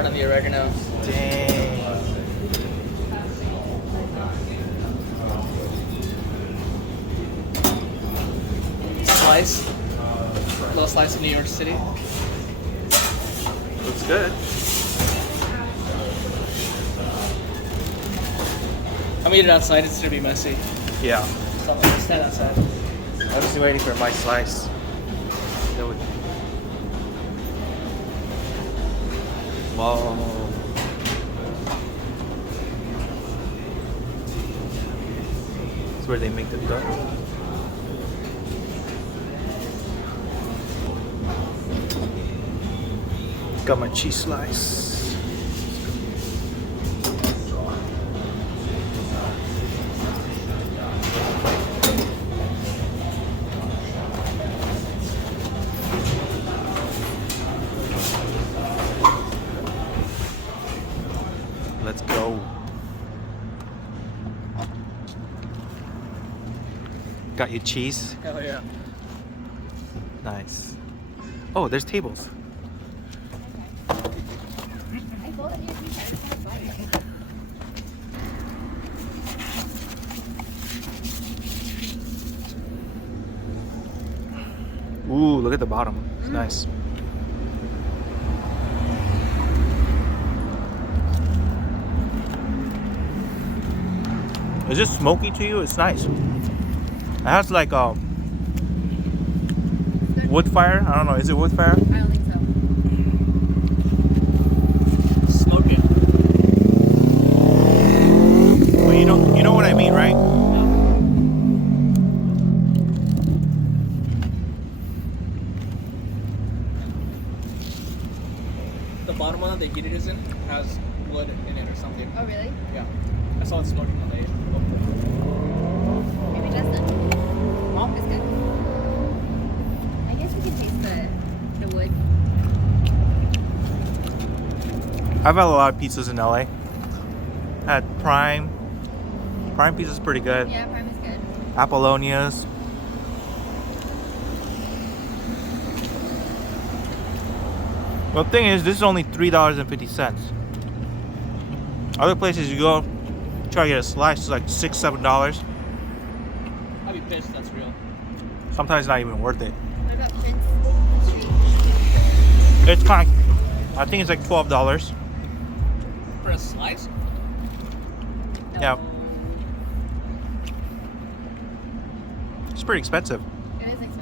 part of the oregano. Dang. Slice. Little slice of New York City. Looks good. I'm gonna eat it outside. It's gonna be messy. Yeah. So I'm gonna stand outside. I'm just waiting for my slice. Whoa. That's where they make the dough. Got my cheese slice. Let's go. Got your cheese? Hell yeah. Nice. Oh, there's tables. Ooh, look at the bottom. It's nice. Is it smoky to you? It's nice. It has like a wood fire. I don't know. Is it wood fire? I don't think so. Smoking. Well, you know what I mean, right? The bottom one that they get it is in has wood in it or something. Oh, really? Yeah. I saw it smoking when they opened Maybe it doesn't. It's good. I guess we can taste the wood. I've had a lot of pizzas in LA. Had Prime. Prime pizza's pretty good. Yeah, Prime is good. Apollonia's. Well, the thing is, this is only $3.50. Other places you go, try to get a slice, it's like $6, $7. I'd be pissed that's real. Sometimes not even worth it. What about Prince Street? It's kind of, I think it's like $12. For a slice? Yeah. It's pretty expensive. It is expensive.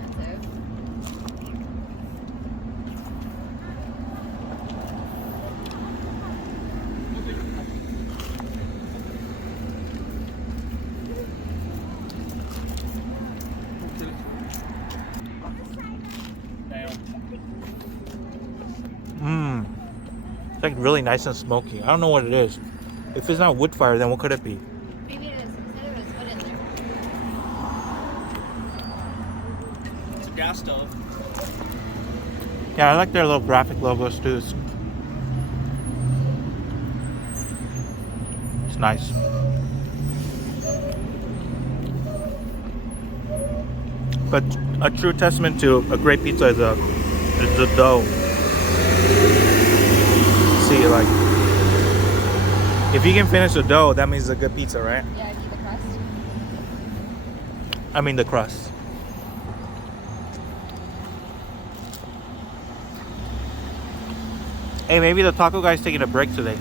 Mmm. It's like really nice and smoky. I don't know what it is. If it's not wood fire, then what could it be? Maybe it is. It said there was wood in there. It's a gas stove. Yeah, I like their little graphic logos too. It's nice. But a true testament to a great pizza is the dough. See, like, if you can finish the dough, that means it's a good pizza, right? Yeah, do the crust. I mean the crust. Hey, maybe the taco guy's taking a break today.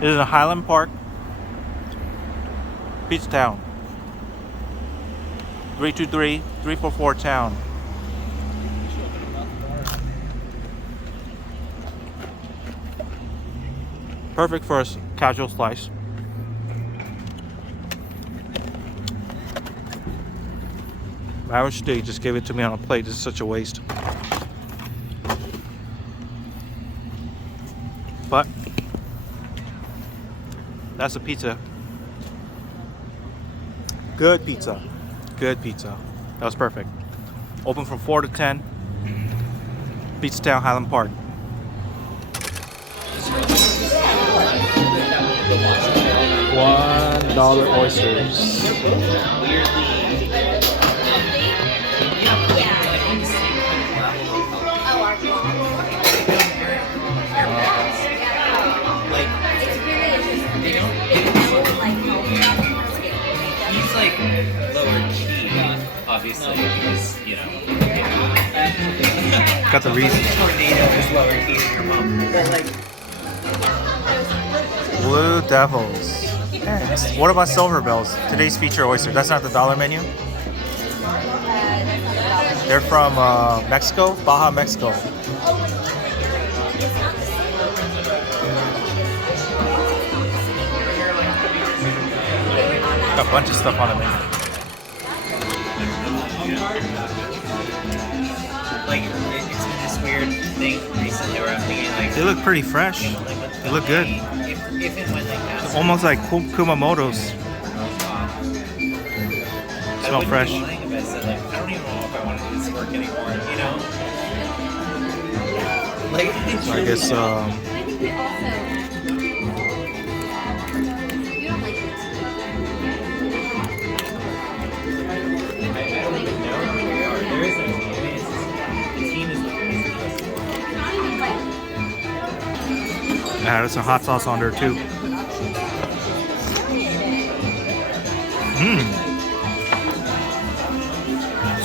This is a Highland Park Beach Town. 323-344 Town. Perfect for a casual slice. I wish they just gave it to me on a plate. This is such a waste. But that's a pizza. Good pizza. Good pizza. That was perfect. Open from 4 to 10. Beach Town, Highland Park. $1 oysters. Oh, our vlog. It's really interesting. They know like He's like lower key, obviously, because, you know, Got the reason. tornado is lower key than your mom. But like, Blue Devils. Next. What about Silver Bells? Today's feature oyster. That's not the dollar menu? They're from Mexico, Baja, Mexico. Got a bunch of stuff on the menu. like it's been this weird thing recently where I'm thinking like, They look pretty fresh. They look good. if and when like that. Almost like Kumamoto's. Smell fresh. I wouldn't be lying if I said like, I don't even know if I want to do this work anymore, you know? Like, So I guess I think we also. You don't like it. I don't even know who they are. There is no team. I mean, it's just, the team is the Not even like. yeah, there's some hot sauce on there too. Mmm.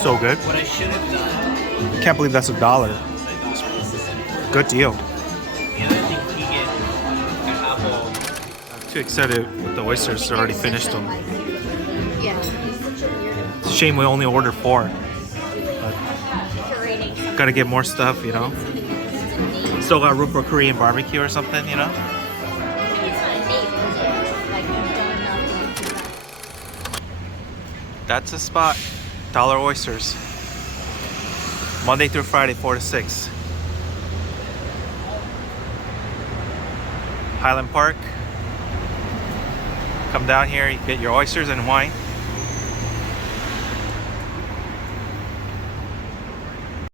So good. What I should have done. Can't believe that's $1. Good deal. And I think Keegan and Apple. I'm too excited with the oysters. They already finished them. Yeah. It's a shame we only ordered 4. Curating. Gotta get more stuff, you know. Still got room for Korean barbecue or something, you know. That's a spot. Dollar oysters. Monday through Friday, 4 to 6. Highland Park. Come down here, you get your oysters and wine.